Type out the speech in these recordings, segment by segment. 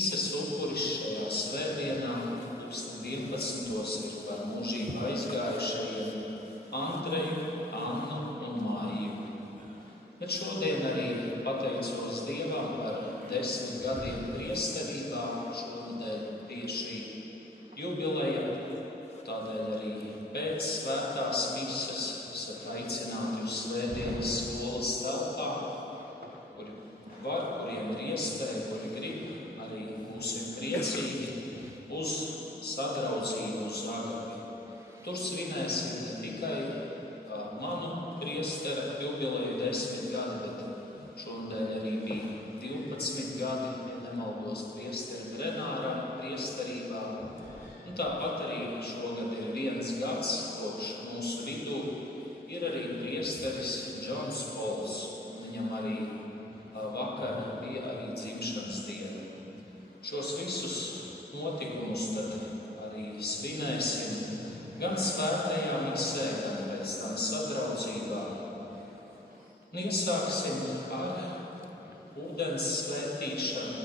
Mises upuris šajā svētdienā 2011. ir par mūžību aizgājušajiem Andreju, Annu un Māju. Bet šodien arī pateicos Dievam par 10 gadiem priesterībā. Šonadēļ tieši jubileja, tādēļ arī pēc svētās mises esat aicināti uz svētdienas skolas telpā, kuriem ir iespēja, kuri grib, arī mūs ir priecīgi uz sadraudzību, uz agavi. Tur svinēsim ne tikai manu priestera jubileju 10 gadi, bet šodien arī bija 12 gadi, ja nemaldos, priestera Grenārā, priesterībā. Un tāpat arī šogad ir 1 gads, kopš mūsu vidū ir arī priesteris Džons Pols. Viņam arī vakar bija arī dzimšanas diena. Šos visus notikumus tad arī svinēsim gan svētajā misē, gan pēc tam sadraudzībā. Un iesāksim ar ūdens svētīšanu,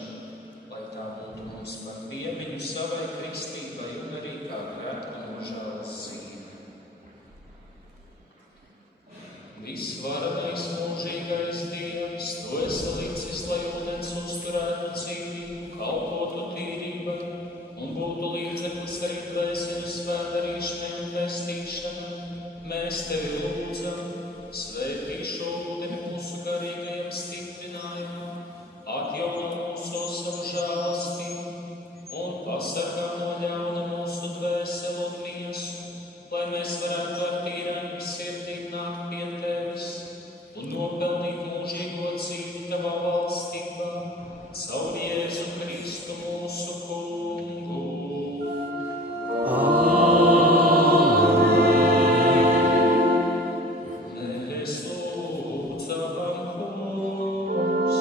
lai tā būtu mums par piemiņu savai kristībai un arī kā grēku žēlastība. Visvarenais mūžīgais Dievs, tu esi licis, lai ūdens uzturētu dzīvību, kalpotu tīrībai un būtu līdzeklis arī dvēseļu svētdarīšanai un pestīšanai. Mēs tevi lūdzam, svētī šo ūdeni mūsu garīgajam stiprinājumam, atjauno mūsu savu žēlastību un pasargā no ļauna mūsu dvēseli un miesu, lai mēs varētu ar tīrām sirdīm nākt pie tevis un nopelnīt mūžīgo dzīvi tavā valstībā, caur Jēzu Kristu mūsu kungu. Mēs lūdzam, kungs.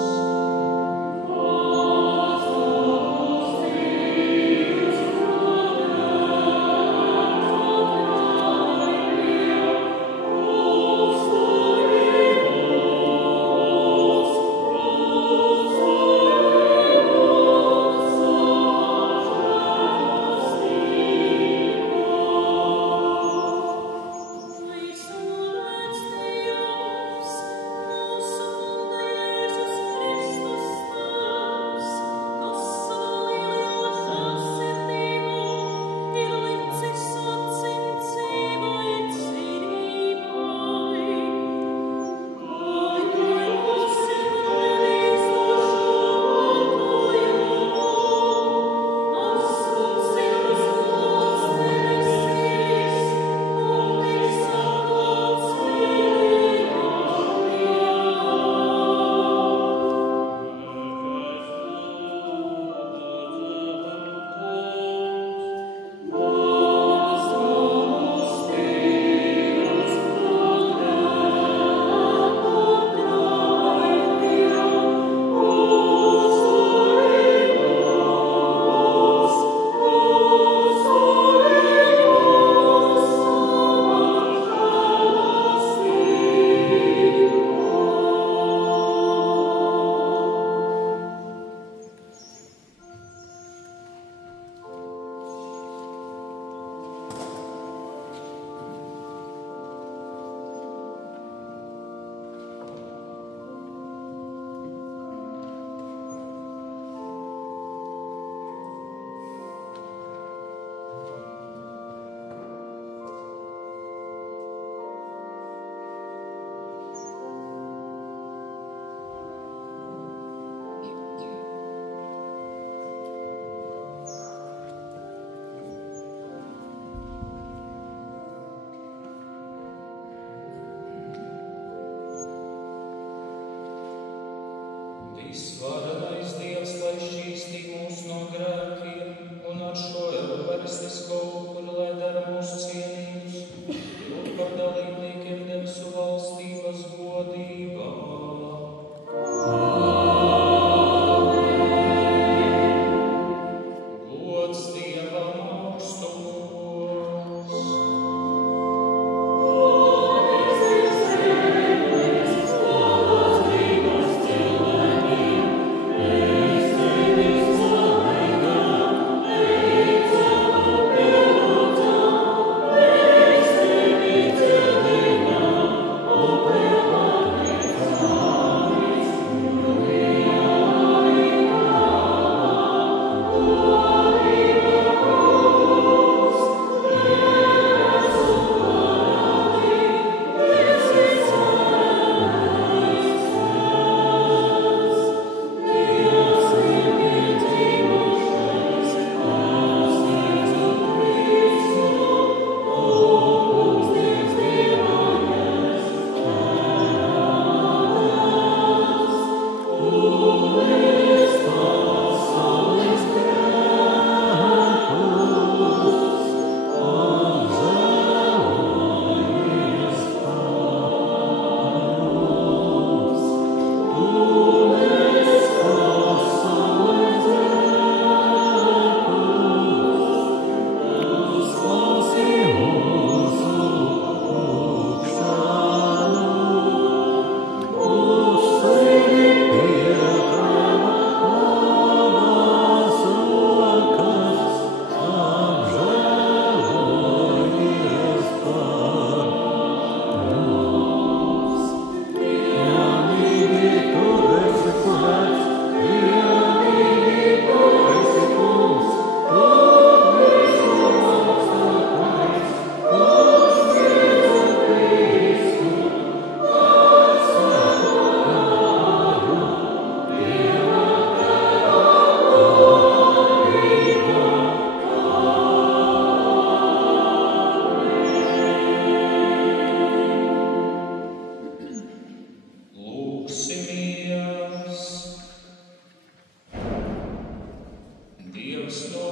Visvarenais Dievs, lai šķīstī mūs no grēkiem un ar šo evharistisko upuri, lai dara mūs cienīgus, kļūt par dalībniekiem debesu valstības godībā. Gods Dievam augstumos. Thank you.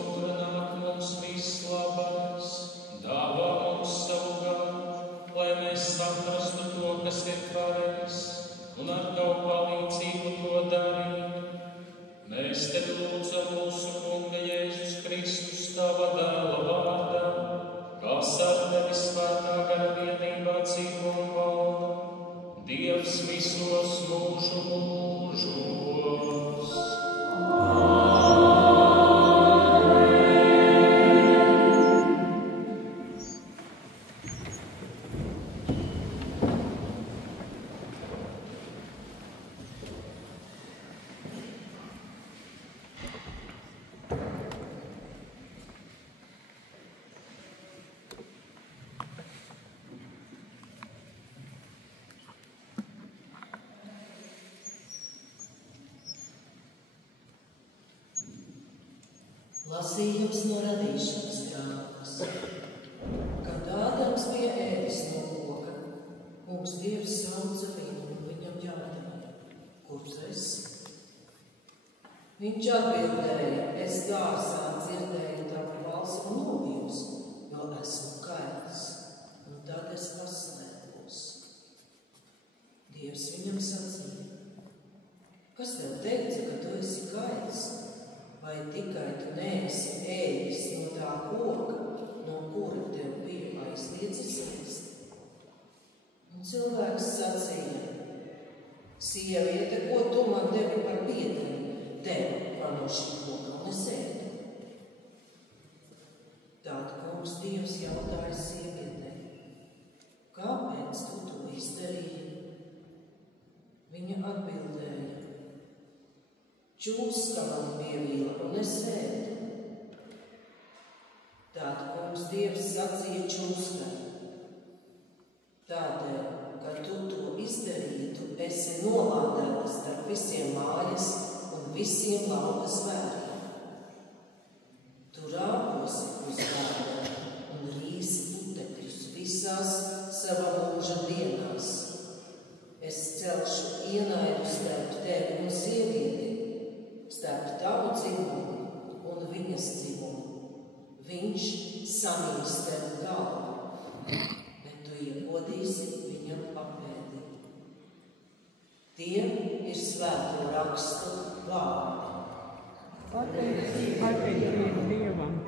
kura nāk mums vislabais, dāvā mums savu garu, lai mēs saprastu to, kas ir pareizs, un ar tavu palīdzību to darītu. Mēs tevi lūdzam mūsu Kunga Jēzus Kristus, tava dēla vārdā, kas ar tevi svētā gara vienībā dzīvo un valda, Dievs visos mūžu mūžos. Lasījums no radīšanas grāmatas. Kad Ādams bija ēdis no koka, Kungs Dievs sauca viņu un viņam jautāja: Kur tu esi? Viņš atbildēja: Es dārzā dzirdēju tavu balsi un nobijos, jo esmu kails, un tad es paslēpos. Dievs viņam sacīja: Kas tev teica, ka tu esi kails? Vai tikai tu neesi ēdis no tā koka, no kura tev bija aizliedzis ēst? Un cilvēks sacīja: Sieviete, ko tu man devi par biedri, tev var no šī koka un es ēdu. Tad Kungs Dievs jautāja sievietei: Kāpēc tu to izdarīji? Viņa atbildēja: Čūska man pievīla un es ēdu. Tad Kungs Dievs sacīja čūskai: Tādēļ, ka tu to izdarīji, tu esi nolādēta starp visiem mājas un visiem lauka zvēriem. Tu rāposi uz bērniem un rīsi putekļus visās sava mūža dienās. Es celšu ienaidu starp tevi un sievieti, starp tavu dzimumu un viņas dzimumu. Viņš samīs tev galvu, bet tu iekodīsi viņam papēdi. Tie ir svēto rakstu vārdi. Pateicība Dievam.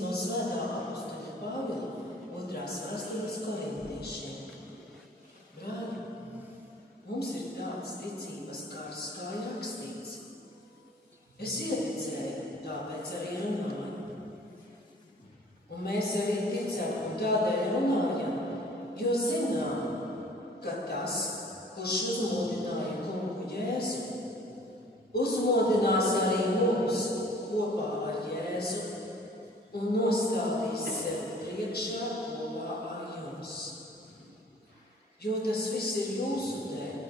no svētā apostoļa Pāvila 2. vēstules korintiešiem. Brāļi, mums ir tāds ticības kārs, kā ir rakstīts. Es ieticēju, tāpēc arī runāju. Un mēs arī ticam un tādēļ runājam, jo zinām, ka tas, kurš uzmodināja kungu Jēzu, uzmodinās arī mūs kopā ar Jēzu un nostādīs sevi priekšā kopā ar jums. Jo tas viss ir jūsu dēļ,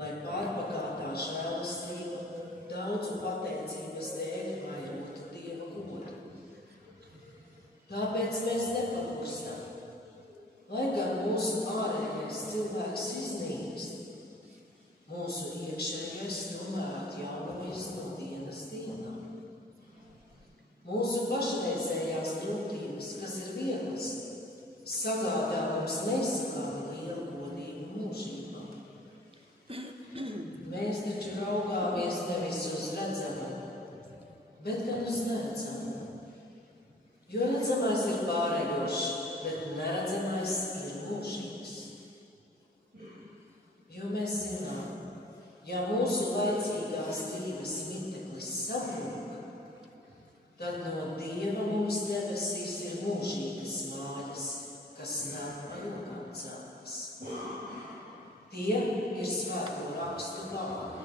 lai pārpagātā žēlastība daudzu pateicības dēļ vairotu Dieva godu. Tāpēc mēs nepaklustam, lai gan mūsu ārējais cilvēks iznīkst, mūsu iekšējais tomēr atjaunojas no dienas dienā. Mūsu pašreizējās grūtības, kas ir vieglas, sagādā mums neizsakāmi lielu godību mūžībā. Mēs taču raugāmies nevis uz redzamu, bet gan uz neredzamu. Jo redzamais ir pārējošs, bet neredzamais ir mūžīgs. Jo mēs zinām, ja mūsu laicīgās dzīves miteklis sabrūk, tad no Dieva mums debesīs ir mūžīgas mājas, kas nav rokām celtas. Tie ir svēto rakstu vārdi.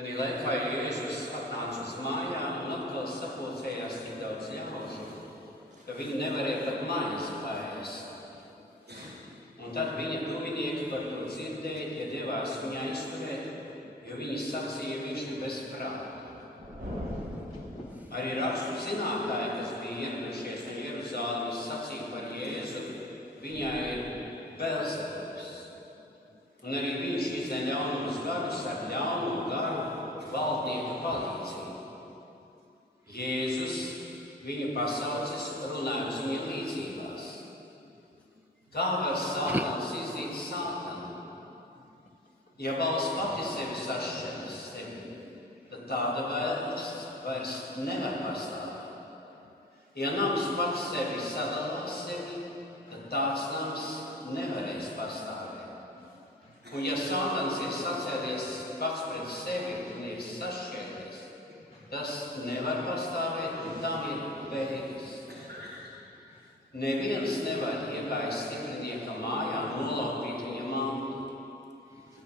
Arī laikā Jēzus atnāca uz mājām un atkal sapulcējās tik daudz ļaužu, ka viņi nevarēja pat mājas paēst. Un tad viņa tuvinieki par to dzirdēja, devās viņā izturēt, jo viņi sacīja, viņš ir bez prāta. Arī rakstu zinātāji, kas bija ieradušies no Jeruzālemes, sacīja par Jēzu, viņai ir Belzebubs. Un arī viņš izdzen ļaunos garus ar ļaunu garu valdnieku palīdzību. Jēzus viņu pasaucis runāja uz viņa līdzībās. Kā var Sātans izdīt Sātanu? Ja balss pati sevi sašķeras sevi, tad tāda vēlmes vairs nevar pastāvēt. Ja nams pats sevi sadalās sevi, tad tāds nams nevarēs pastāvēt. Un ja Sātans ir sacēlies pats pret sevi un ir sašķēries, tas nevar pastāvēt un tam ir beigas. Neviens nevar iegājis stiprinieka mājā nolaupīt viņa mantu.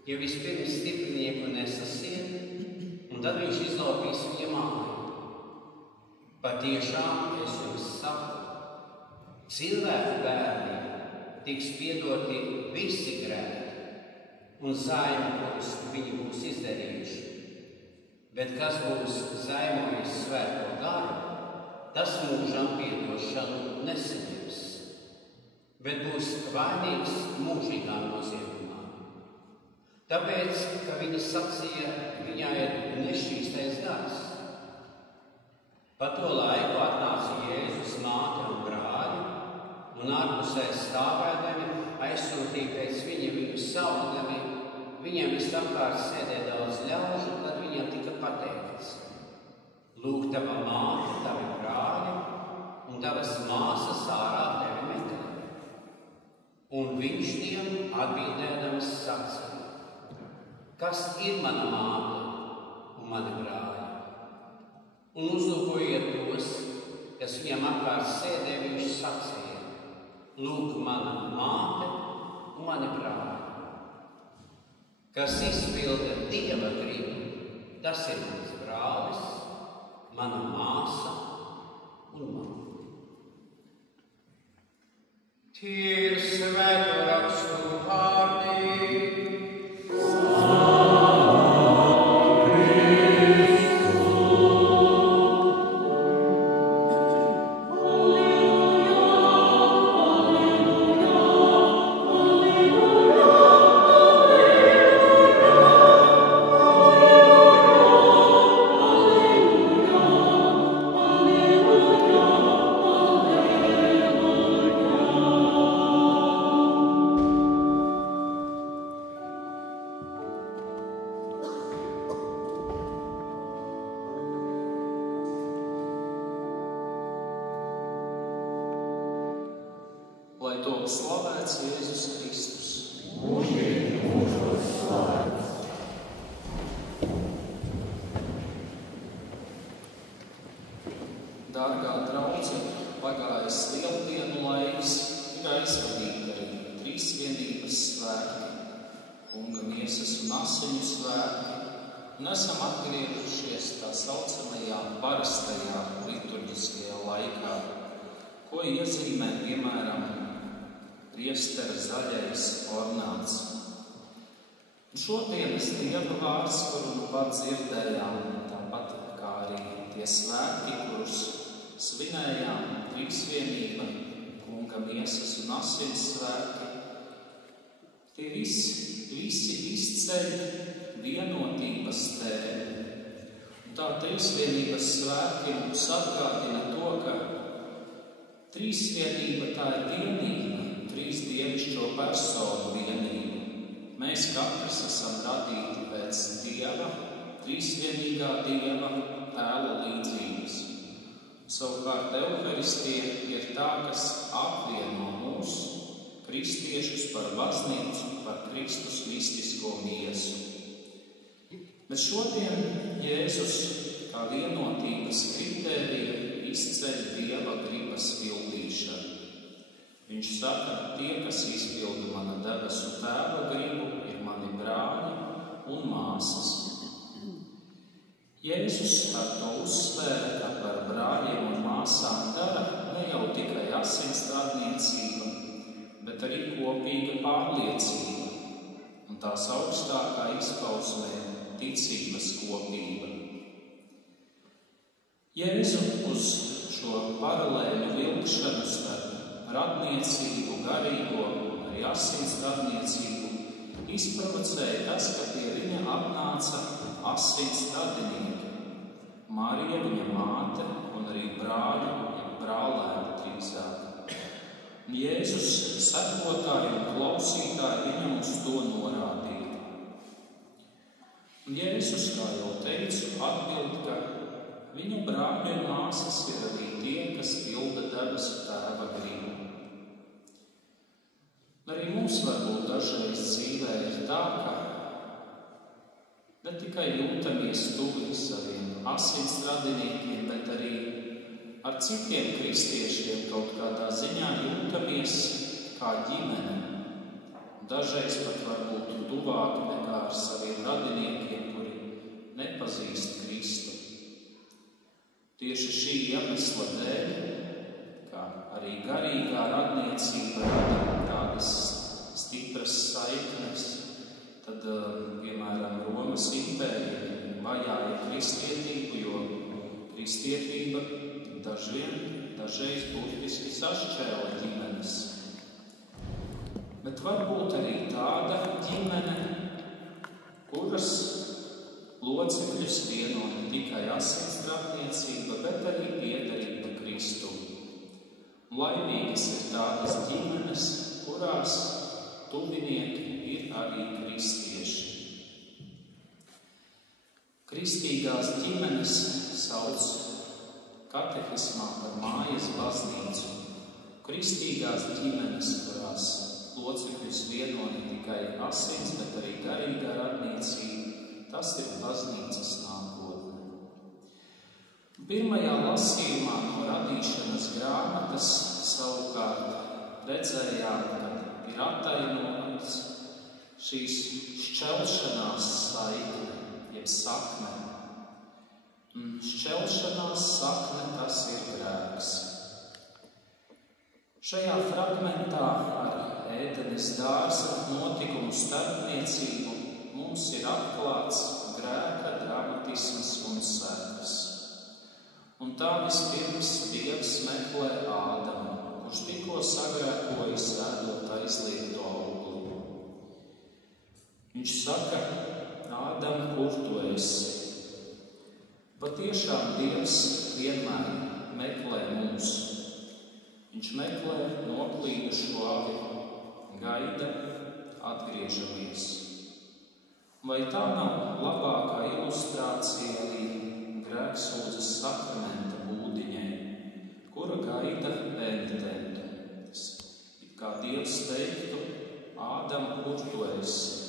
Ja vispirms stiprinieku nesasiet, un tad viņš izlaupīs viņa māju. Patiešām es jums saku, cilvēku bērniem tiks piedoti visi grēki un zaimi, kurus viņi būs izdarījuši. Bet kas būs zaimojis svēto garu, tas mūžam piedošanu nesaņems, bet būs vainīgs mūžīgā noziegumā. Tāpēc, ka viņa sacīja, viņā ir nešķīstais gars. Pa to laiku atnāca Jēzus māte un brāļi, un ārpusē stāvēdami aizsūtīja pēc viņu saukdami. Viņiem visapkārt sēdēja daudz ļaužu, kad viņam tika pateikts: lūk, tava māte, tavi brāļi un tavas māsas ārā tevi meklē. Un viņš tiem atbildēdams sacīja: kas ir mana māte un mani brāļi? Un uzlūkojiet tos, kas viņam apkārt sēdē, viņš sacīja: lūk, mana māte un mani brāļi. Kas izpilda Dieva gribu, tas ir mans brālis, mana māsa un mamma. Tie ir svēto rakstu vārdi. Lai top slavēts Jēzus Kristus. Mūžīgi mūžos slavēts. Dārgā draudze, pagājis lieldienu laiks, ir aizvadīti arī trīsvienības svētki, Kunga miesas un asiņu svētki, un esam atgriežušies tā saucamajā parastajā liturģiskajā laikā, ko iezīmē, piemēram, priestera zaļais ornāts. Un šodienas Dieva vārds, kuru nu pat dzirdējām, tāpat kā arī tie svētki, kurus svinējām, trīsvienība, Kunga miesas un asins svētki, tie visi izceļ vienotības tēmu. Un tā trīsvienības svētki mums atgādina to, ka trīsvienība tā ir vienība, trīs dievišķo personu vienība. Mēs katrs esam radīti pēc Dieva, trīsvienīgā Dieva tēla līdzības. Savukārt Euharistija ir tā, kas apvieno mūs, kristiešus, par baznīcu, par Kristus mistisko miesu. Bet šodien Jēzus kā vienotības kritērija izceļ Dieva gribas pildīšanu. Viņš saka, tie, kas izpilda mana debesu Tēva gribu, ir mani brāļi un māsas. Jēzus ar to uzsvēra, ka par brāļiem un māsām dara ne jau tikai asins starpniecība, bet arī kopīga pārliecība un tās augstākā izpausmē ticības kopība. Jēzu uz šo paralēļu vilkšanu starp radniecību, garīgo un arī asins radniecību izprovocēja tas, ka pie viņa atnāca asins radinieki, Marija, viņa māte un arī brāļi, brālēni drīzāk. Jēzus sekotāji un klausītāji viņam uz to norādīja. Un Jēzus, kā jau teicu, atbild, ka viņa brāļi un māsas ir arī tie, kas pilda debesu Tēva gribu. Arī mums varbūt dažreiz dzīvē ir tā, ka ne tikai jūtamies tuvi saviem asins radiniekiem, bet arī ar citiem kristiešiem kaut kādā ziņā jūtamies kā ģimene. Dažreiz pat varbūt tuvāk nekā ar saviem radiniekiem, kuri nepazīst Kristu. Tieši šī iemesla dēļ, kā arī garīgā radniecība rada tādas stipras saiknes, tad, piemēram, Romas impērija vajāja kristietību, jo kristietība dažreiz burtiski sašķēla ģimenes. Bet varbūt arī tāda ģimene, kuras locekļus vieno ne tikai asinskrāpniecība, bet arī piederība Kristum. Laimīgas ir tādas ģimenes, kurās tuvinieki ir arī kristieši. Kristīgās ģimenes sauc katehismā par mājas baznīcu. Kristīgās ģimenes, kurās locekļus vieno ne tikai asins, bet arī garīgā radniecība, tas ir baznīcas nākotne. Pirmajā lasījumā no radīšanas grāmatas savukārt redzējām, ka ir attainotas šīs šķelšanās saikne, jeb sakne. Šķelšanās sakne, tas ir grēks. Šajā fragmentā ar Ēdenes dārza notikumu starpniecību mums ir atklāts grēka dramatisms un sekas. Un tā vispirms Dievs meklē Ādamu, kurš tikko sagrēkojis ēdot aizliegto augli. Viņš saka: Ādam, kur tu esi? Patiešām Dievs vienmēr meklē mūs. Viņš meklē noklīdušo avi, gaida, atgriežamies. Vai tā nav labākā ilustrācija arī grēksūdzes sakramenta būdiņai, kura gaida penitentu? Kā Dievs teiktu: Ādam, kur tu esi?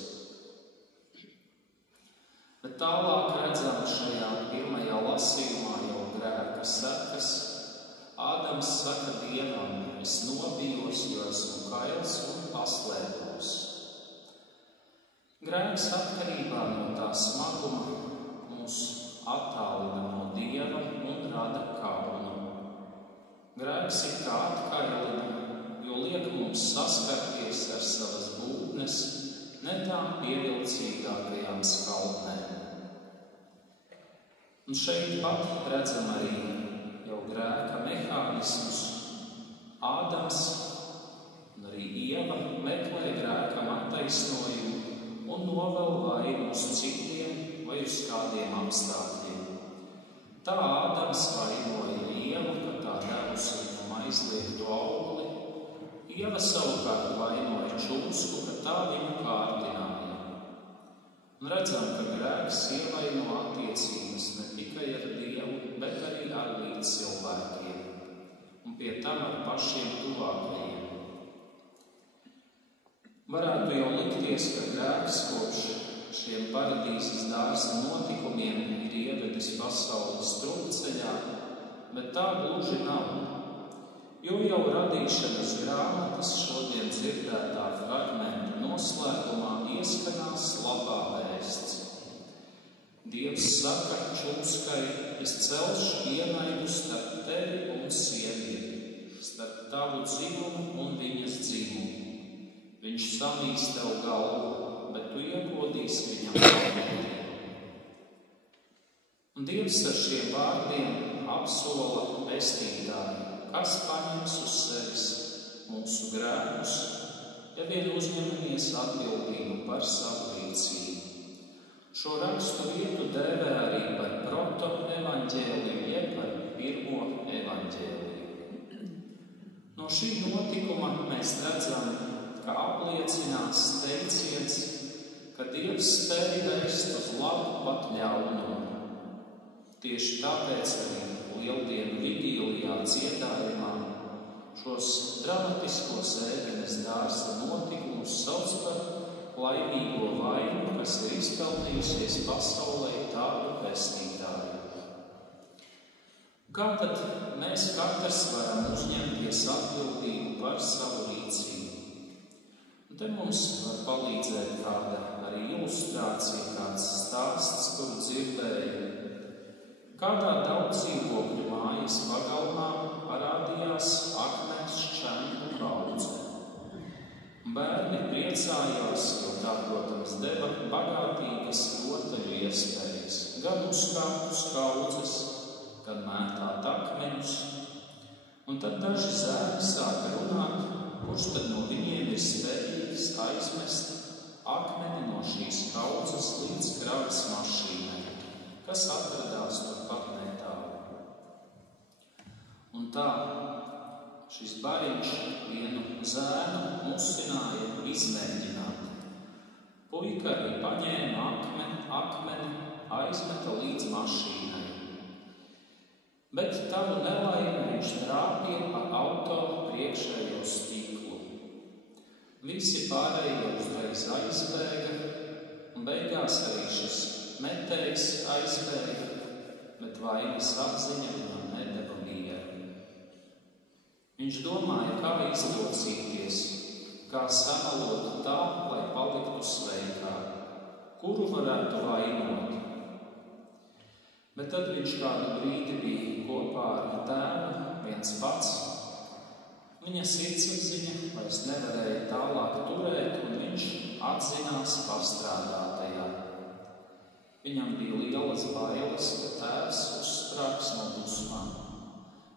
Bet tālāk redzam šajā pirmajā lasījumā jau grēka sekas. Ādams saka Dievam: es nobijos, jo esmu kails un paslēpos. Grēks atkarībā no tā smaguma mūs attālina no Dieva un rada kaunu. Grēks ir kā atkailina, jo liek mums saskarties ar savas būtnes ne tām pievilcīgākajām skalpnēm. Un šeit pat redzam arī jau grēka mehānismus. Ādams un arī Ieva meklē grēkam attaisnojumu un novēl vainu uz citiem vai uz kādiem apstākļiem. Tā Ādams vainoja Ievu, ka tā devusi viņam aizliegto augli. Ieva savukārt vainoja čūsku, ka tā viņu kārdināja. Un redzam, ka grēks ievaino attiecības ne tikai ar Dievu, bet arī ar līdzcilvēkiem, un pie tam ar pašiem tuvākajiem. Varētu jau likties, ka grēks kopš šiem paradīzes dārza notikumiem ir ievedis pasauli strupceļā, bet tā gluži nav. Jo jau radīšanas grāmatas šodien dzirdētā fragmenta noslēgumā ieskanās labā vēsts. Dievs saka čūskai: es celšu ienaidu starp tevi un sievieti, starp tavu dzimumu un viņas dzimumu. Viņš samīs tev galvu, bet tu iekodīsi viņam galvu. Un Dievs ar šiem vārdiem apsola pestītāju, kas paņems uz sevis mūsu grēkus, ja vien uzņemamies atbildību par savu rīcību. Šo rakstu vietu dēvē arī par proto-evaņģēliju, jeb par pirmo evaņģēliju. No šī notikuma mēs redzam, ka apliecinās teiciens, ka Dievs spēj vērst uz labu pat ļaunumu. Tieši tāpēc arī Lieldienu vigīlijā dziedājumā šos dramatiskos Ēdenes dārza notikumus sauc par laimīgo vainu, kas ir izpelnījusies pasaulē tādu pestītāju. Kā tad mēs katrs varam uzņemties atbildību par savu rīcību? Un te mums var palīdzēt kāda arī ilustrācija, kāds stāsts, kuru dzirdēju. Kādā daudzdzīvokļu mājas pagalmā parādījās akmens šķēnu kaudze. Bērni priecājās, jo tā, protams, deva bagātīgas rotaļu iespējas, gan uzkāpt uz kaudzes, gan mētāt akmeņus, un tad daži zēni sāka runāt, kurš tad no viņiem ir spējīgs aizmest akmeni no šīs kaudzes līdz kravas mašīnai, kas atradās turpat netālu. Un tā šis bariņš vienu zēnu musināja izmēģināt. Puika arī paņēma akmeni, aizmeta līdz mašīnai. Bet tavu nelaimi viņš trāpīja pa auto priekšējo stiklu. Visi pārējie uzreiz aizbēga, un beigās arī šis metējs aizbēga, bet vainas apziņa viņam nedeva mieru. Viņš domāja, kā izdocīties, kā samalot tā, lai paliktu sveikā, kuru varētu vainot. Bet tad viņš kādu brīdi bija kopā ar tēvu, viens pats. Viņa sirdsapziņa vairs nevarēja tālāk turēt, un viņš atzinās pastrādātajā. Viņam bija lielas bailes, ka tēvs uzsprāgs no dusmām.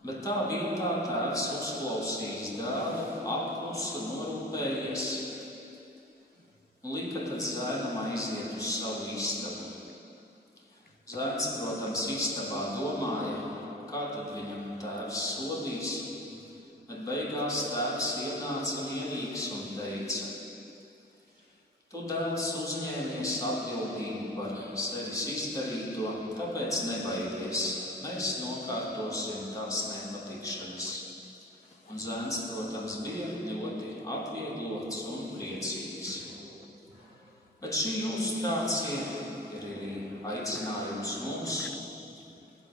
Bet tā vietā tēvs uzklausījis dēlu, apklusa norūpējies un lika tad zēnam aiziet uz savu istabu. Zēns, protams, istabā domāja, kā tad viņam tēvs sodīs, bet beigās tēvs ienāca mierīgs un teica: Tu, dēls, uzņēmies atbildību par sevis izdarīto, tāpēc nebaidies, mēs nokārtosim tās nepatikšanas. Un zēns, protams, bija ļoti atvieglots un priecīgs. Bet šī ilustrācija ir arī aicinājums mums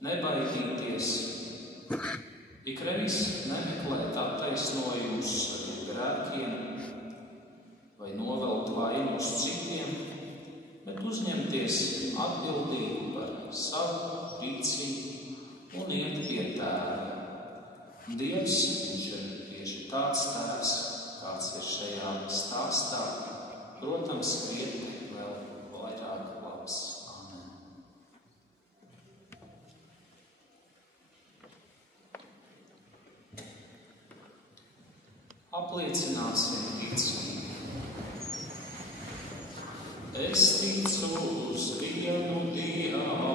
nebaidīties, ikreiz nemeklēt attaisnojumus saviem grēkiem vai novelt vainu uz citiem, bet uzņemties atbildību par savu rīcību un iet pie tēva. Dievs, viņš ir tieši tāds tēvs, kāds ir šajā stāstā, protams, krietni vēl vairāk labs. Amen. Apliecināsim ticību. Es ticu uz vienu Dievu,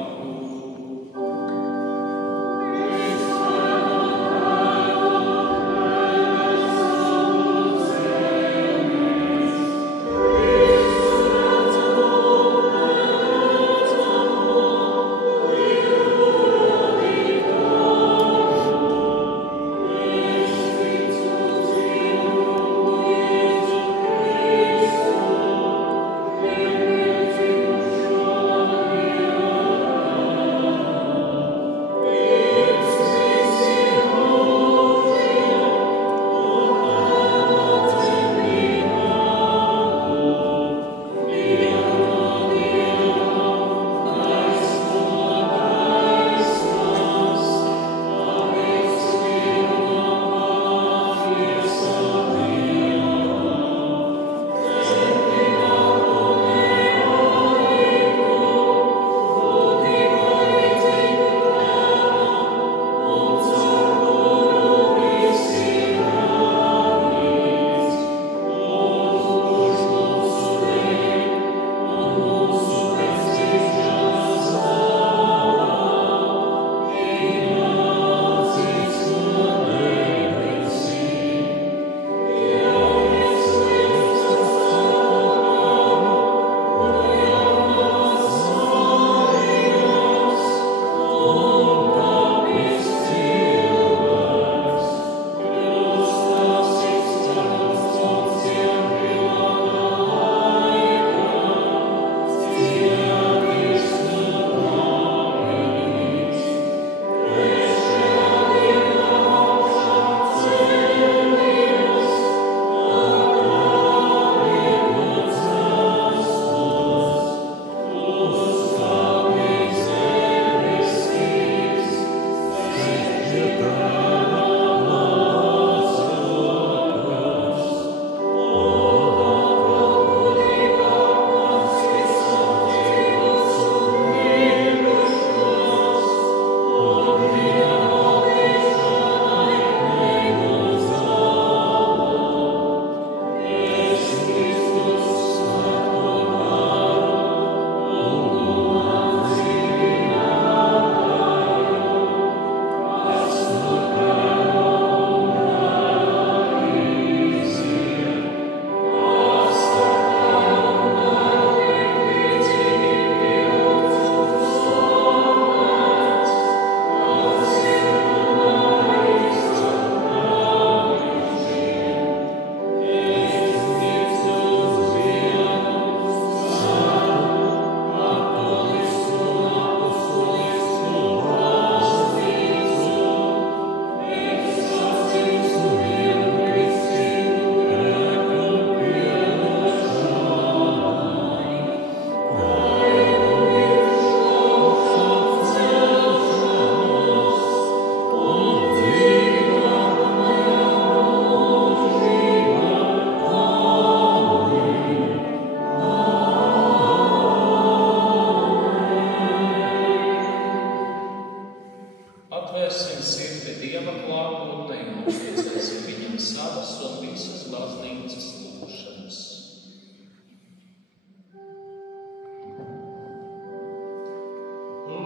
baznīcas lūgšanas.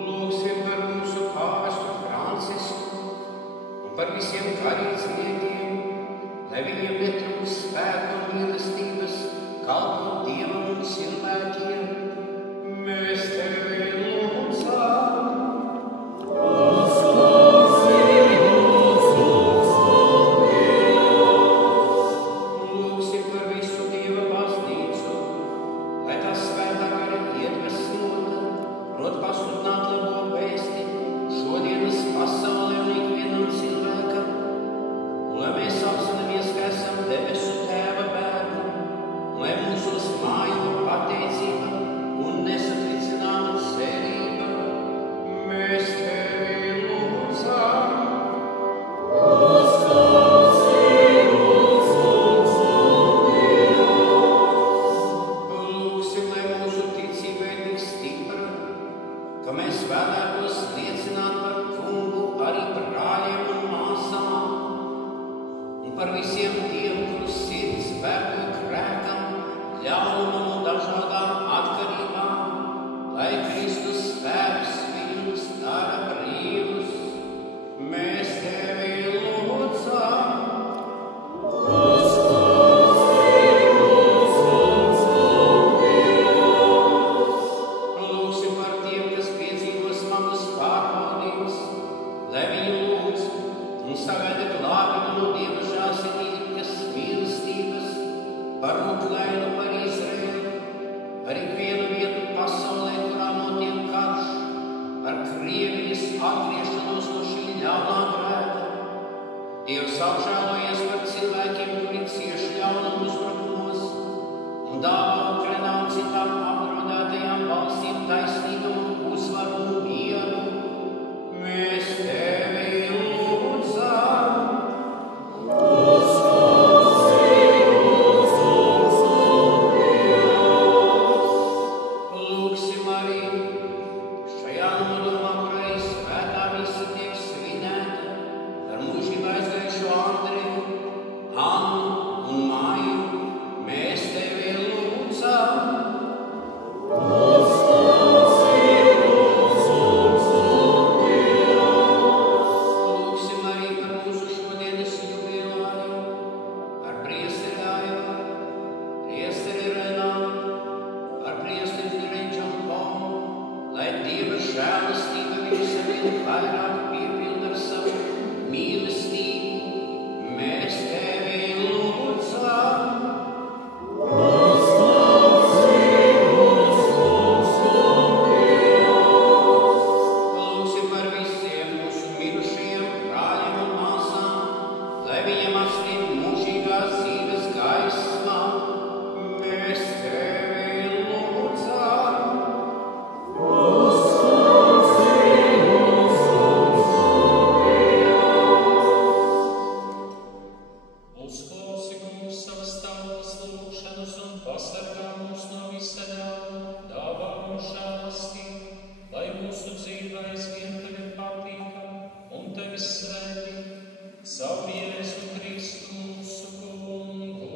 Lūgsim par mūsu pāvestu Francisku un par visiem garīdzniekiem, lai viņiem netrūkst spēka un mīlestības kalpot Dievam un cilvēkiem. Mēs tevi lūdzam. Lūgsim par visu Dieva baznīcu, lai tā svētā gara iedvesmota, prot pasludināt labo vēsti šodienas pasaulē un ikvienam cilvēkam, un lai mēs apzināmies, ka esam debesu Tēva bērni, un lai mūsos mājo pateicība un nesatricināma cerība. Mēs tevi lūdzam. Lūgsim, lai mūsu ticība ir tik stipra, ka mēs vēlētos liecināt par Kungu arī brāļiem un māsām, un par visiem tiem, kurus sirds vērto grēkam, ļaunumam un dažādām atkarībām, lai Kristus spēks viņus dara brīvus. Mēs tevi lūdzam. Lūgsim par tiem, kas piedzīvo smagus pārbaudījumus, lai viņi lūdz un sagaida glābību no Dieva žēlsirdības mīlestības, par Ukrainu, par Izraēlu, par ikvienu vietu pasaulē, kurā notiek karš, par Krievijas atgriešanos no šī ļaunā grēka. Dievs apžēlojies par cilvēkiem, kuri cieši ļaunumu uzbrukumos, un dāvā Ukrainā un citām apdraudētajām valstīm taisnīgumu, uzvaru un mieru. Mēs tevi lūdzam. Lūgsim arī šajā nodomā, kurai svētā misa tiek svinēta, par mūžībā aizgājušo Andreju, Annu un Māju. Mēs tevi lūdzam. Lūgsim arī par mūsu šodienas jubilāru, par priesteri Aivaru, priesteri Renātu, par priesteri Drenčankovu, lai Dieva žēlastība viņus arvien vairāk piepilda ar savu mīlestību. Mēs tevi lūdzam. Lūgsim par visiem mūsu mirušajiem brāļiem un māsām, lai viņiem atspīd mūžīgās dzīves gaismā. Mēs tevi lūdzam. Uzklausi, Kungs, savas tautas lūgšanas un pasargā mūs no visa ļauna, dāvā mums žēlastību, lai mūsu dzīve aizvien tevi patīkam un tevi svētī, savu Jēzu Kristu mūsu Kungu.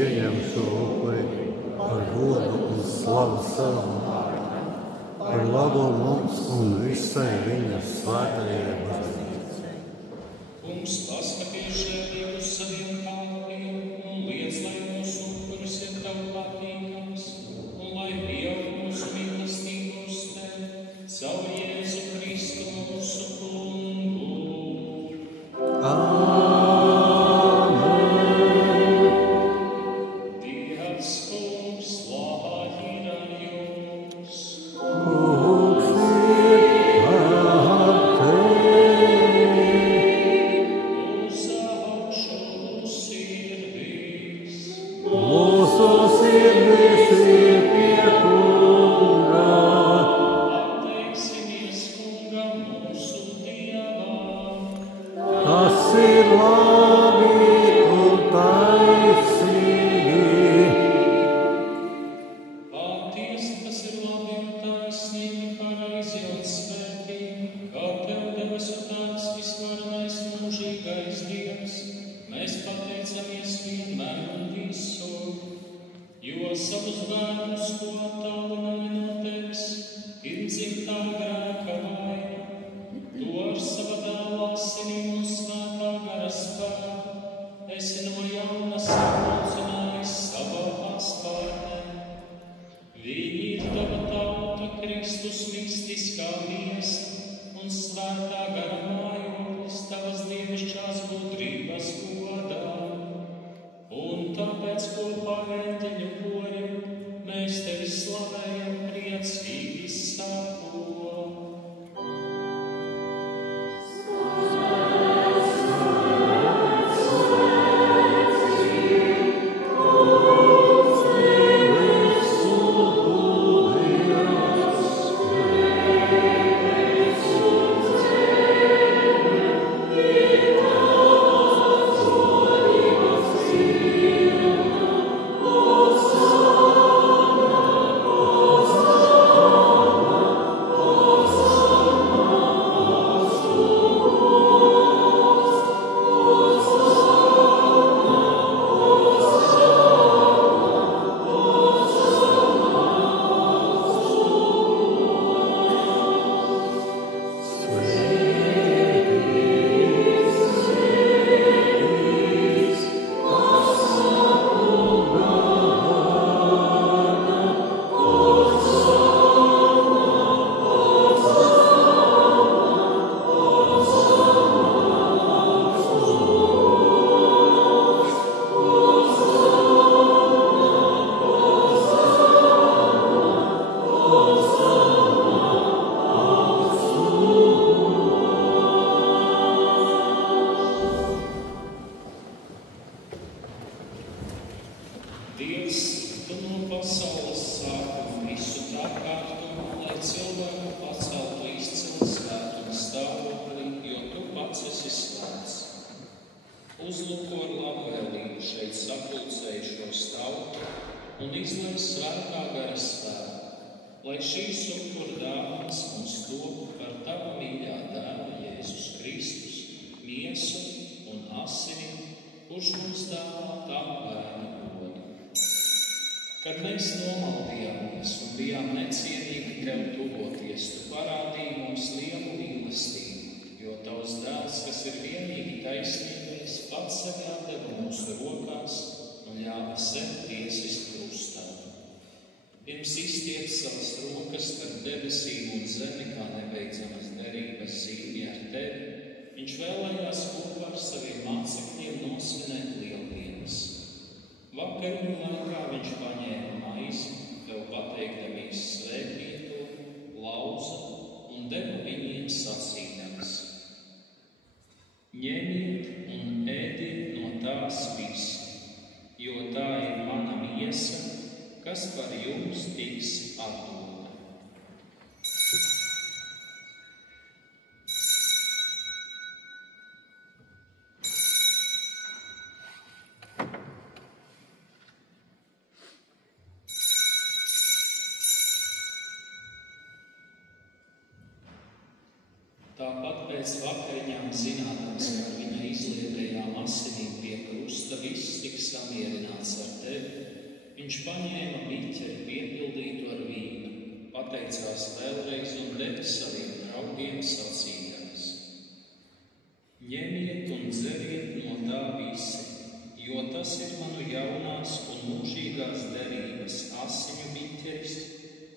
pieņem šo upuri par godu un slavu savam vārdam, par labo mums un visai viņa svētajai baznīcai. Kungs, paskaties žēlību uz saviem kalpiem un liec, lai mūsu upuris ir tev patīkams un lai pieaug mūsu mīlestību uz tevi caur Jēzu Kristu mūsu Kungu. Dievs, Kungs, slava ir ar jums. Kad mēs nomaldījāmies un bijām necienīgi tev tuvoties, tu parādīji mums lielu mīlestību, jo tavs dēls, kas ir vienīgi taisnīgais, pats sevi atdeva mūsu rokās un ļāva sev tiesist krustā. Pirms izstiep savas rokas starp debesīm un zemi, kā nebeidzamas derības zīmi ar tevi, viņš vēlējās kopā ar saviem mācekļiem nosvinēt lieldienas. Vakariņu laikā viņš paņēma maizi, tev pateikdamies svētīt to, lauza un deva viņiem sacīdams: ņemiet un ēdiet no tās visi, jo tā ir mana miesa, kas par jums tiks atdota. Tāpat pēc vakariņām, zinādams, ka viņa izlietējām asinīm pie krusta, viss tiks samierināts ar tevi. Viņš paņēma biķeri piepildītu ar vīnu, pateicās vēlreiz un deva saviem draugiem sacīdams: Ņemiet un dzeriet no tā visi, jo tas ir manu jaunās un mūžīgās derības asiņu biķeris,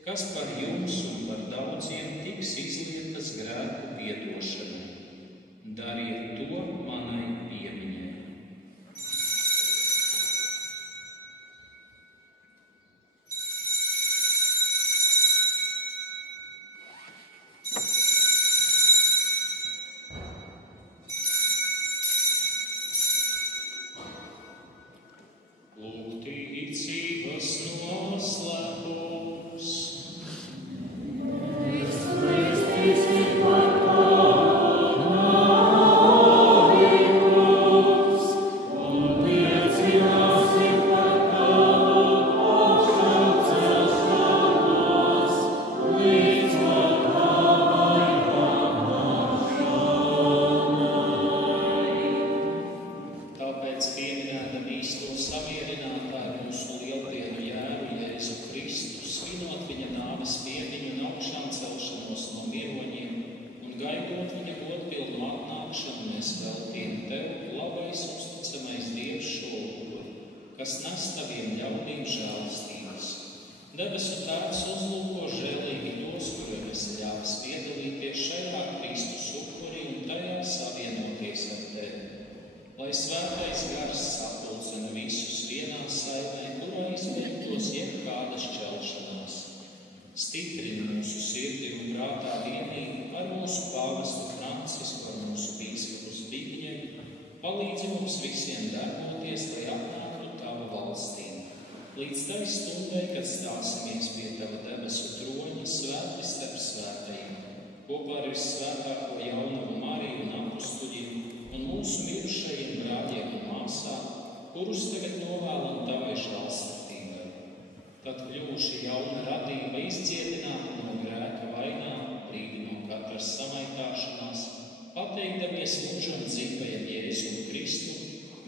kas par jums un par daudziem tiks izlietas grēku piedošanai. Dariet to manai piemiņai. Debesu Tēvs uzlūko žēlīgi tos, kuriem esi ļāvis piedalīties šajā Kristus upurī un tajā savienoties ar tevi. Lai svētais gars sapulcina visus vienā saimē, kurā izbeigtos jebkādas šķelšanās. Stiprini mūsu sirdi un prātā vienīgi ar mūsu pāvestu Francisku, ar mūsu bīskapu Zbigņevu, palīdzi mums visiem darboties, lai atnāktu tava valstība. Līdz tai stundai, kad stāsimies pie tava debesu troņa, svēti starp svētajiem, kopā ar vissvētāko jaunavu Mariju un apustuļiem un mūsu mirušajiem brāļiem un māsām, kurus tagad novēlam tavai žēlsirdībai. Tad kļuvuši jauna radība, izdziedināta no grēka vainām, brīvi no katras samaitāšanās, pateikdamies mūžam dzīvajam Jēzum Kristu,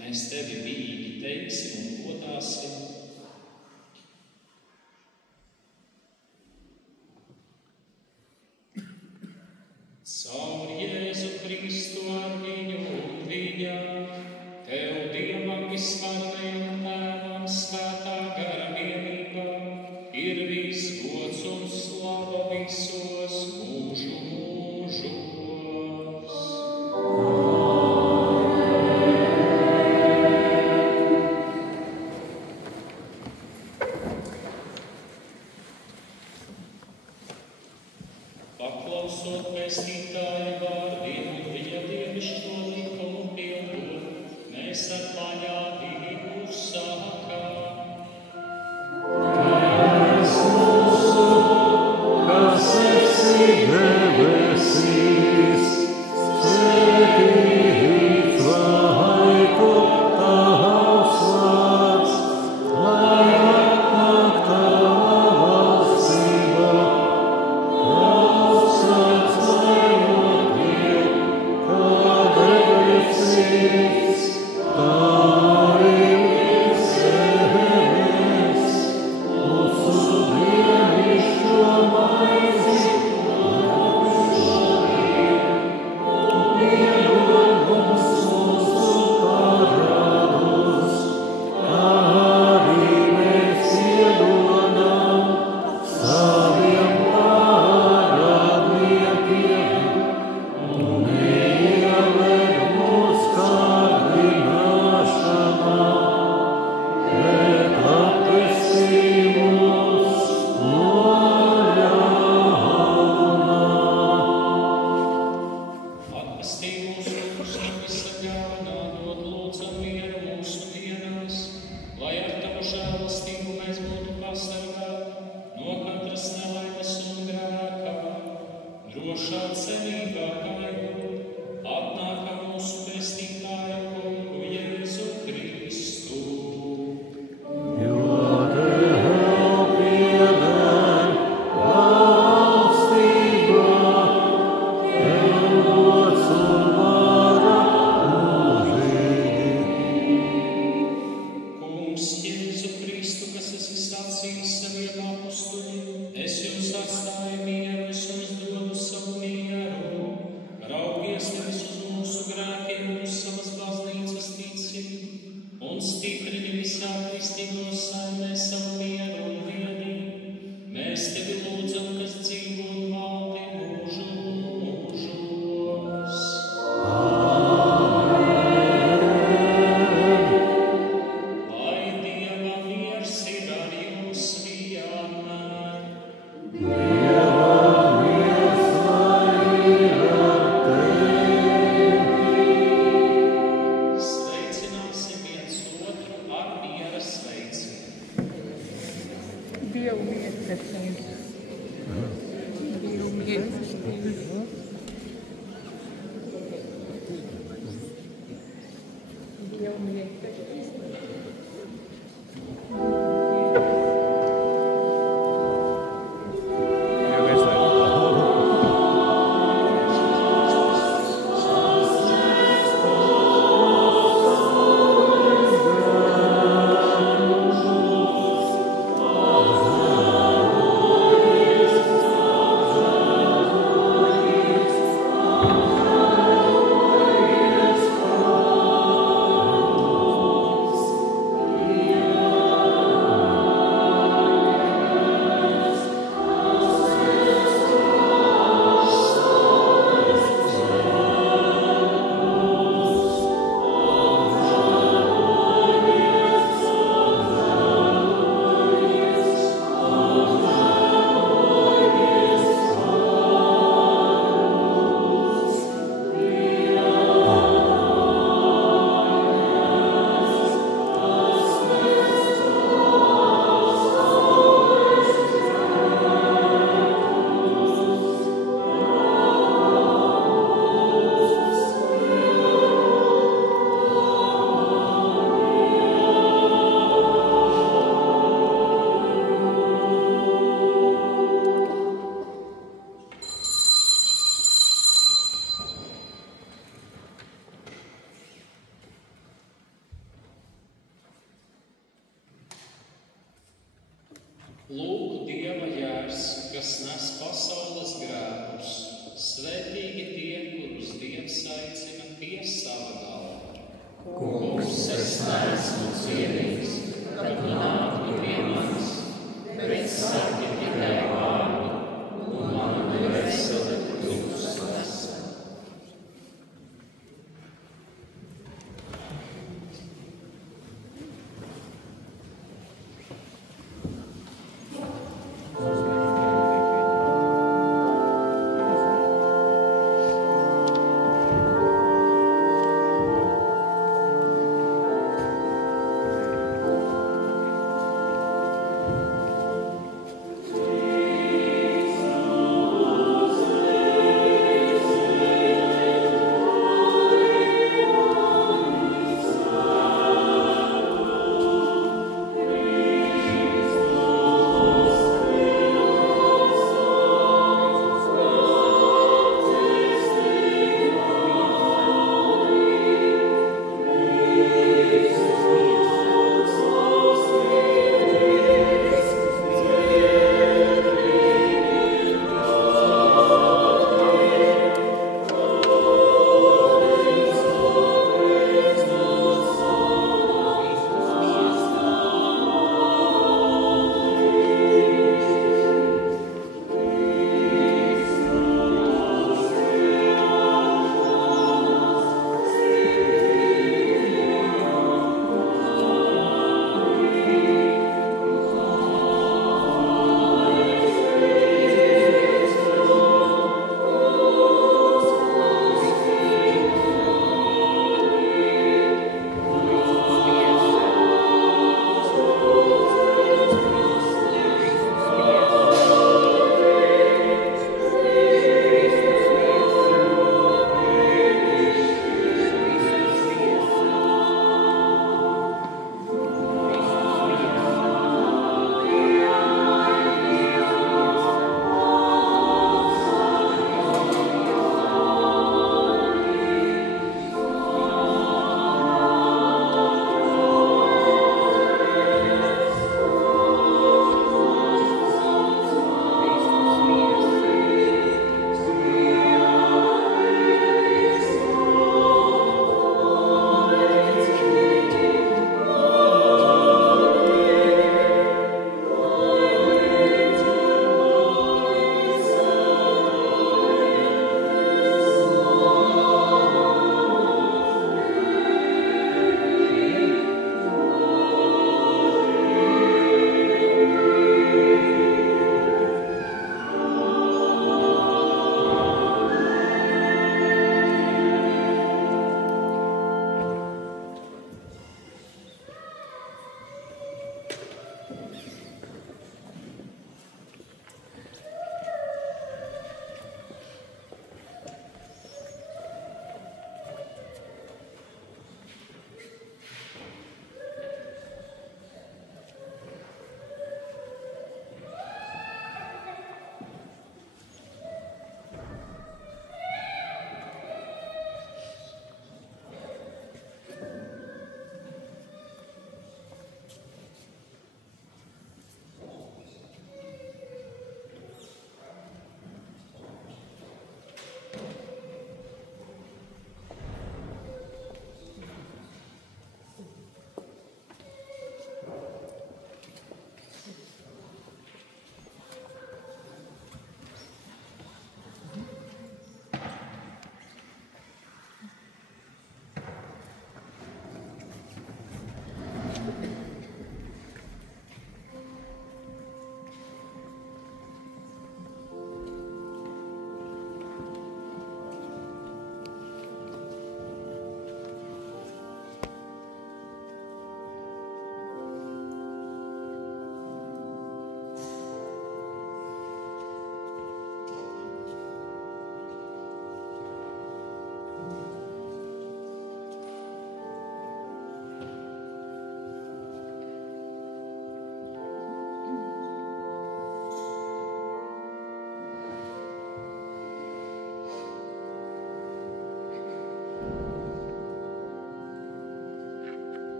mēs tevi bijīgi teiksim un godāsim. Caur Jēzu Kristu ar viņu un viņa, tev Dievam visvarnajam Tēvam svētā gara vienībā, ir viss gods un slava visos mūžu mūžos. Paklausot pestītāja vārdiem un viņa dievišķo likumu pildot, mēs ar paļāvību sākām. Tēvs mūsu, kas esi debesīs, svētīts lai top tavs vārds, lai atnāk tava valstība. visā kristīgo saimē savu mieru un vienību. Mēs tevi lūdzam, kas dzīvo un valdi mūžu mūžos. Lai Dieva miers ir ar jums vienmēr. Sveicināsim viens otru ar miera sveicienu. Dievu mieru pēc Jēzus. Dievu mieru pēc Jēzus. Dievu mieru pēc Jēzus. Lūk, Dieva jērs, kas nes pasaules grēkus, svētīgi tie, kurus Dievs aicina pie sava galva. Kungs, es neesmu cienīgs, kad tu nāktu pie manis, bet saki tikai vārdu, un mana dvēsele kļūs vesela.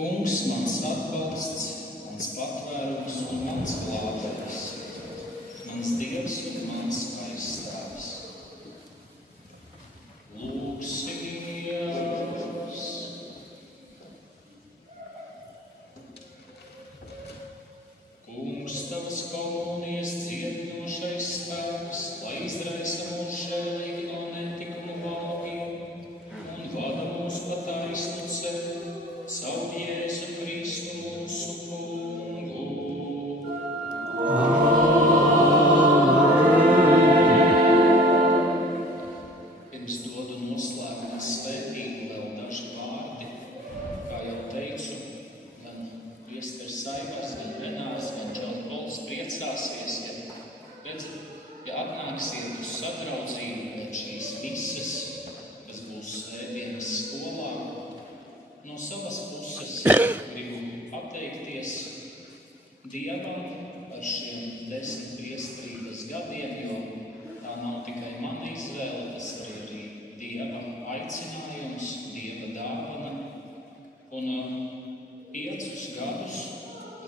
Kungs, mans atbalsts, mans patvērums un mans glābējs, mans Dievs un mans aizstāvis. Lūksimies! Kungs, tavas komunijas cietinošais spēks, lai izraisa mūs šēlīgi no netikumu vākiem un vada mūs pa taisnu ceļu, savu Jēzu Kristu mūsu Kungu. Pirms dodu noslēguma svētību vēl daži vārdi, kā jau teicu, gan priesteris Aivars, gan Renārs, gan Džona Pols priecāsies, ja atnāksiet uz sadraudzību pēc šīs mises, kas būs svētdienas skolā. No savas puses gribu pateikties Dievam par šiem 10 priesterības gadiem, jo tā nav tikai mana izvēle, tas arī Dievam aicinājums, Dieva dāvana. Un 5 gadus,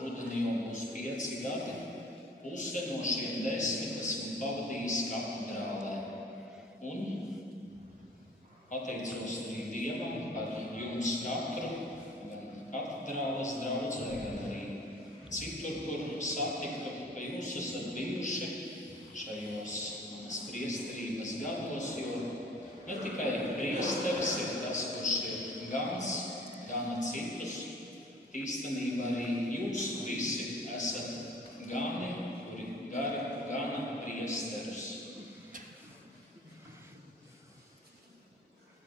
rudenī jau būs 5 gadi, puse no šiem 10 esmu pavadījis katedrālē. Un pateicos arī Dievam par jums katru, gan katedrāles draudzē, gan arī citur, kur satiktu, ka jūs esat bijuši šajos manas priesterības gados, jo ne tikai priesteris ir tas, kurš ir gans, gana citus, īstenībā arī jūs visi esat gani, kuri gana priesterus.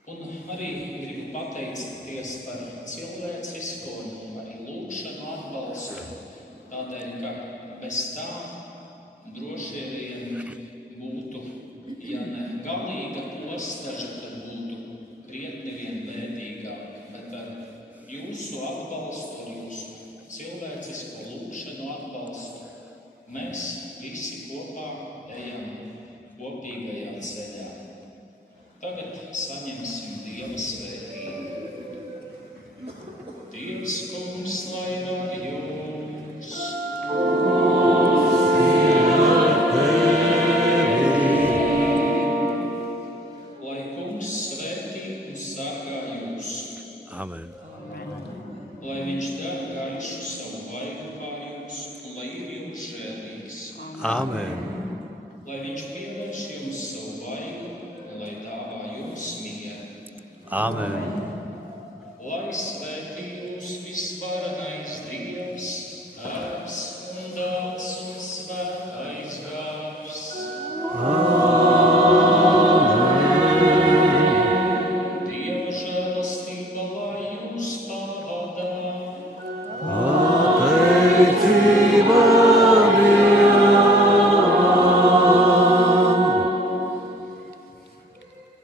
Un arī gribu pateikties par cilvēcisko un arī lūgšanu atbalstu, tādēļ, ka bez tā droši vien būtu, ja ne galīga postaža, tad būtu krietni vien bēdīgāk, bet ar jūsu atbalstu, ar jūsu cilvēcisko lūgšanu atbalstu, mēs visi kopā ejam kopīgajā ceļā. Tagad saņemsim Dieva svētību. Dievs kungs, lai ar jums! Lai kungs svētī un sargā jūs. Amen. Lai viņš dara gaišu savu vaigu pār jums un lai ir jums žēlīgs. Amen. Lai viņš pievērš jums savu vaigu un lai dāvā jums mieru. Amen. Lai svētī jūs visvarenais Dievs, Tēvs un Dēls un Svētais Gars. Dieva žēlastība, lai jūs pavada. Pateicība Dievam.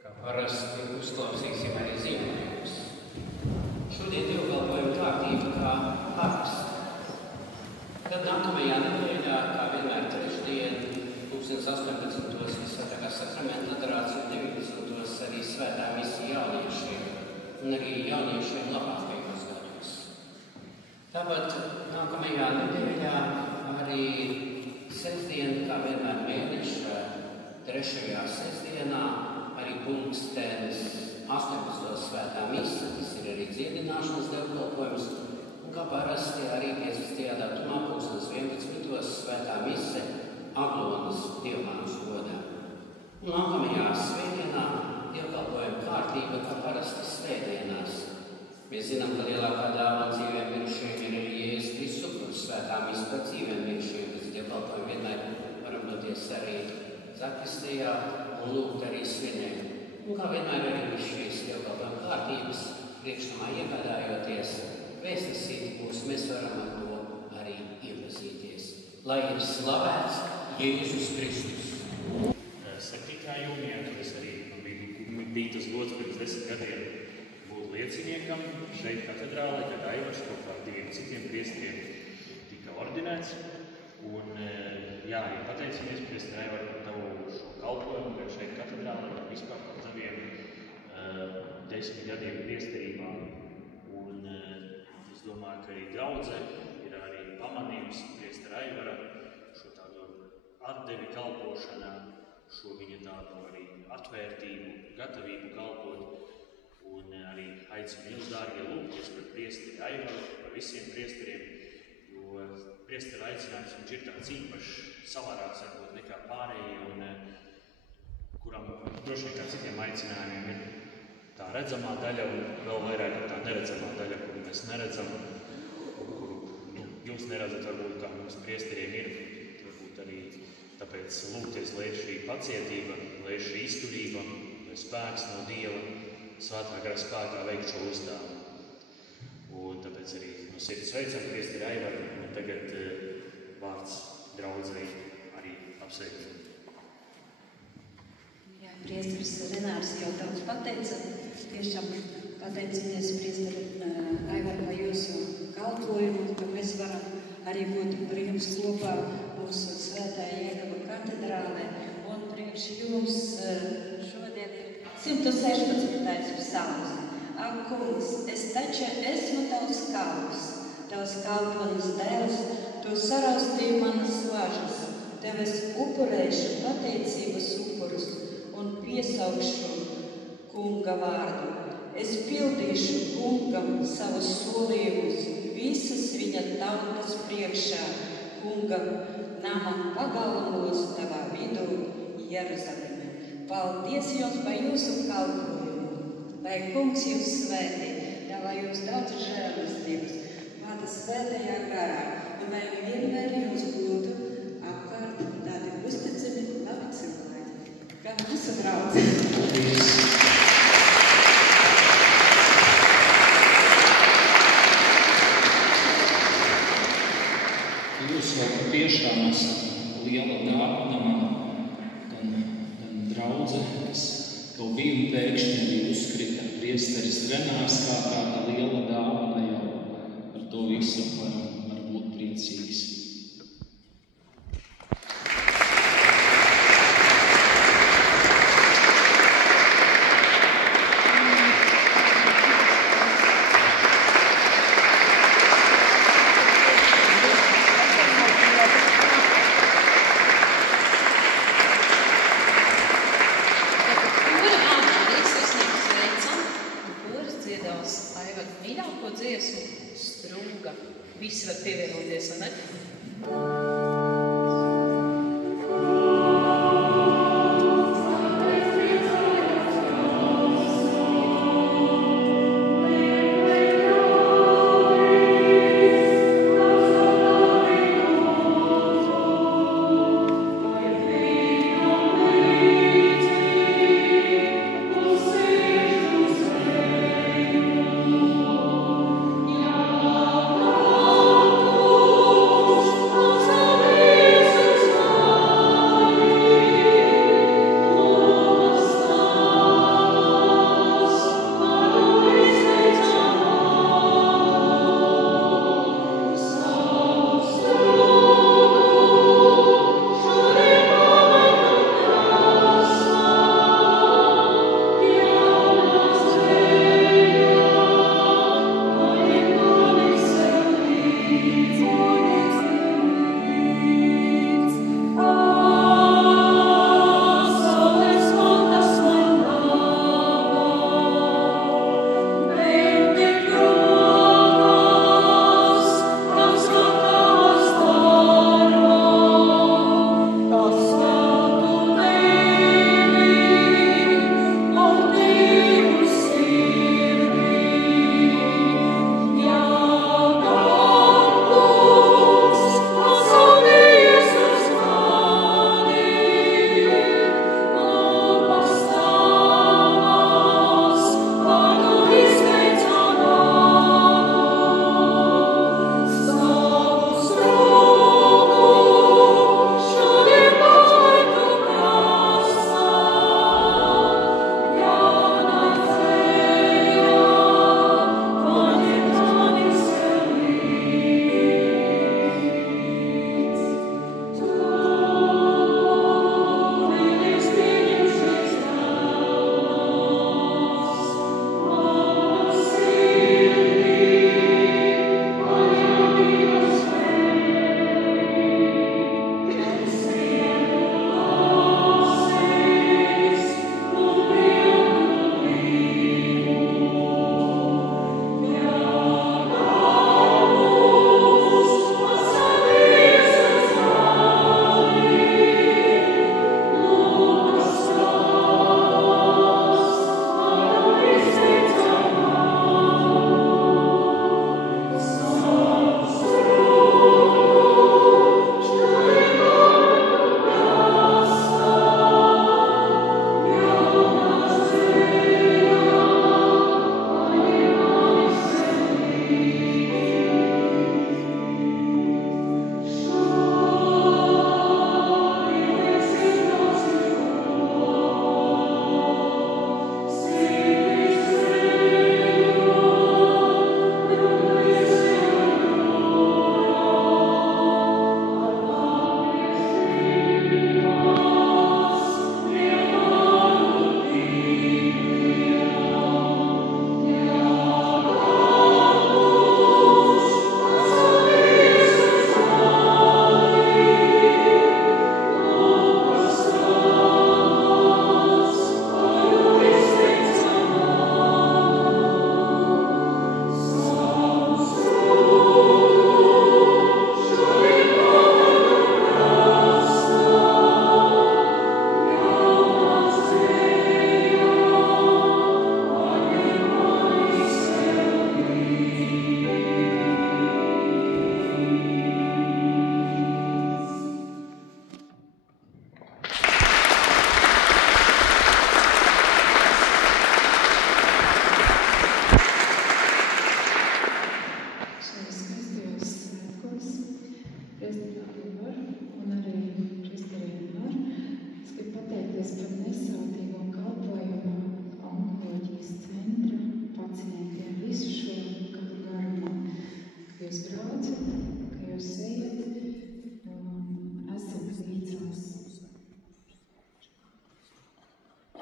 Kā parasti uzklausīsim arī ziņojumus. Šodien dievkalpojuma kārtība kā parasti. Tad nākamajā nedēļā, kā vienmēr trešdien, 18. Visvētākā sakramenta adorācija un 19. arī svētā misija jauniešiem un arī jauniešiem labākajos gados. Tāpat nākamajā nedēļā arī sestdien, kā vienmēr mēneša 3. sestdienā, arī pulkstenis 18. svētā mise, tas ir arī dziedināšanas dievkalpojums, un kā parasti arī 15. datumā pulkstenis 11. svētā mise Aglonas dievmātes godā. Un nākamajā svētdienā dievkalpojuma kārtība, kā parasti svētdienās. Mēs zinām, ka lielākā dāvana dzīvēm mirušajiem ir arī Jēzus Kristus, un svētā mise par dzīvēm mirušajiem, kas dievkalpojumu vienmēr varam doties arī zakristijā un lūgt arī svinēt. Un kā vienmēr arī viss šīs dievkalpojuma kārtības priekšnomā iegādājoties, vēstnesīt mūs, mēs varam ar to arī iepazīties. Lai ir slavēts Jēzus Kristus. 7. jūnijā, kad es arī bija tas gods pirms 10 gadiem būt lieciniekam šeit katedrālē, kad Aivars kopā ar 2 citiem priesteriem tika ordinēts. Un jā, arī pateicamies priesteri Aivar par tavu šo kalpojumu gan šeit katedrālē, gan vispār par taviem 10 gadiem priesterībā. Un es domāju, domāju, ka arī draudze ir arī pamanījusi priestera Aivara šo tādu atdevi kalpošanā, šo viņa tādu arī atvērtību, gatavību kalpot, un arī aicinu jūs, dārgie, lūgties par priesteri Aivaru, par visiem priesteriem, jo priestera aicinājums viņš ir tāds īpašs, savādāks varbūt nekā pārējie, un kuram droši vien kā citiem aicinājumiem ir tā redzamā daļa un vēl vairāk ir tā neredzamā daļa, kuru mēs neredzam, kuru jūs neredzat, varbūt kā mums priesteriem ir, varbūt arī tāpēc lūgties, lai ir šī pacietība, lai ir šī izturība, lai spēks no Dieva, svētā gara spēkā veikt šo uzdevumu. Un tāpēc arī no sirds sveicam priesteri Aivaru, un tagad vārds draudzei arī apsveikam. Jā, priesteris Renārs jau daudz pateica. Tiešām pateicamies priesteri Aivaru par jūsu kalpojumu, ka mēs varam arī būt par jums kopā mūsu Svētā Jēkaba katedrālē. Un priekš jums šodien ir 116. psalms. Ak, kungs, es taču esmu tavs kalps, tavs kalponis dēls, tu saraustīji manas važas, tev es upurēšu pateicības upurus un piesaukšu kunga vārdu. Es pildīšu kungam savus solījumus, visas viņa tautas priekšā, kunga nama pagalmos tavā vidū, Jeruzaleme. Paldies jums par jūsu kalpojumu, lai kungs jūs svētī, dāvā jums daudz žēlastības, vada svētajā garā, un lai vienmēr jums būtu apkārt tādi uzticami labi cilvēki, kā mūsu draudzi. Jūs vēl patiešām esat liela dāvana, gan draudze, kas kaut bija pēkšņi arī uzkrita priesteris Renārs kā tāda liela dāvana, jau par to visu var būt priecīgs. Visi var pievienoties, vai ne? Yeah.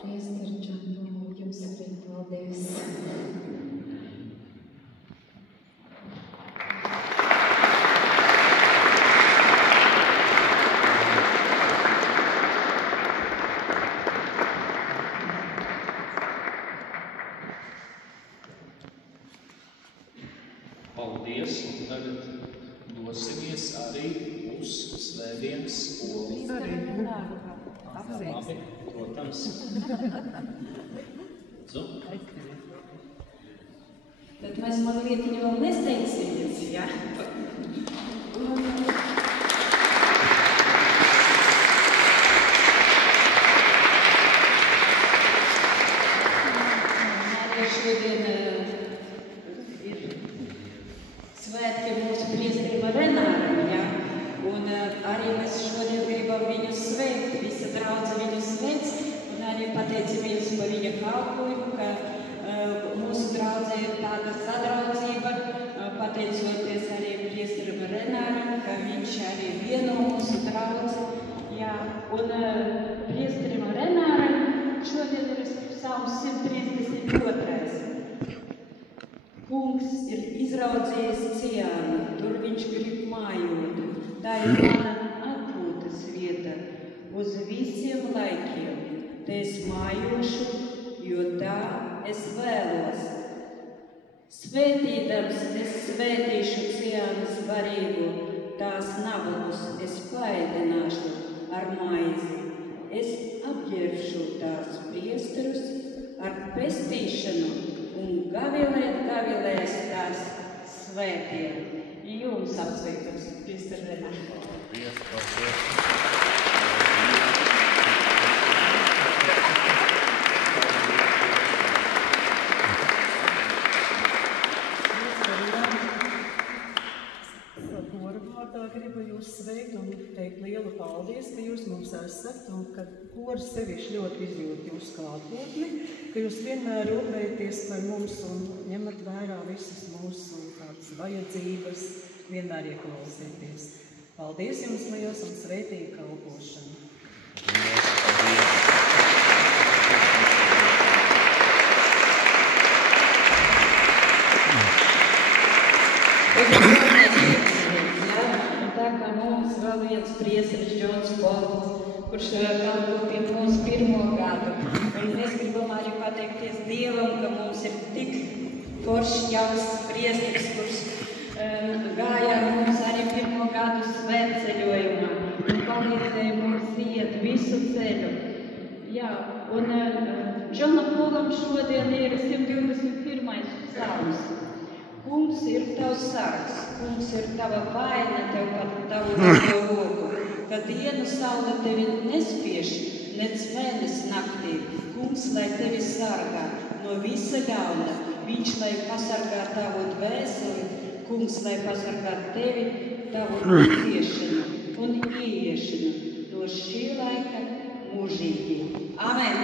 Priester Džanto, jums arī paldies. Paldies, un tagad dosimies arī uz svētdienas skolu. Labi, protams. Bet mēs mazliet vēl nesteigsimies, ja? Arī šodien ir svētki mūsu priesterim Renāram, ja? Un arī mēs šodien gribam viņu sveikt, visa draudze viņu sveic, un arī pateicamies par viņa kalpojumu, ka mūsu draudzē ir tāda sadraudzība, pateicoties arī priesterim Renāram, ka viņš arī vieno mūsu draudzi. Jā, un priesterim Renāram šodien ir Psalms 132. Kungs ir izraudzījis Ciānu, tur viņš grib mājot. Tā ir mana atpūtas vieta uz visiem laikiem. Te es mājošu, jo tā es vēlos. Svētīdams es svētīšu Ciānas barību, tās nabagus es paēdināšu ar maizi. Es apģērbšu tās priesterus ar pestīšanu un gavilēs tās svētiem. Jums apsveikums, priester Renārs. Gribu jūs sveikt un teikt lielu paldies, ka jūs mums esat un ka kors sevišķi ļoti izjūt jūsu klātbūtni, ka jūs vienmēr rūpēties par mums un ņemat vērā visas mūsu tādas vajadzības, vienmēr ieklausieties. Paldies jums liels un svētīgu kalpošanu! Mums vēl viens priesteris Džons Polds, kurš kalpo pie mums 1. gadu. Un mēs gribam arī pateikties Dievam, ka mums ir tik foršs jauns priesteris, kurš gāja mums arī 1. gadu svētceļojumā un palīdzēja mums iet visu ceļu. Jā, un Džonam Polam šodien ir 121. psalms. Kungs ir tavs sargs, kungs ir tava vaina tev par tavu roku, kad dienu saule tevi nespiež, nec mēnesi naktī. Kungs, lai tevi sargā no visa ļauna, viņš, lai pasargā tavu dvēseli, kungs, lai pasargā tevi, tavu iziešanu un ieiešanu no šī laika mūžīgi. Amen!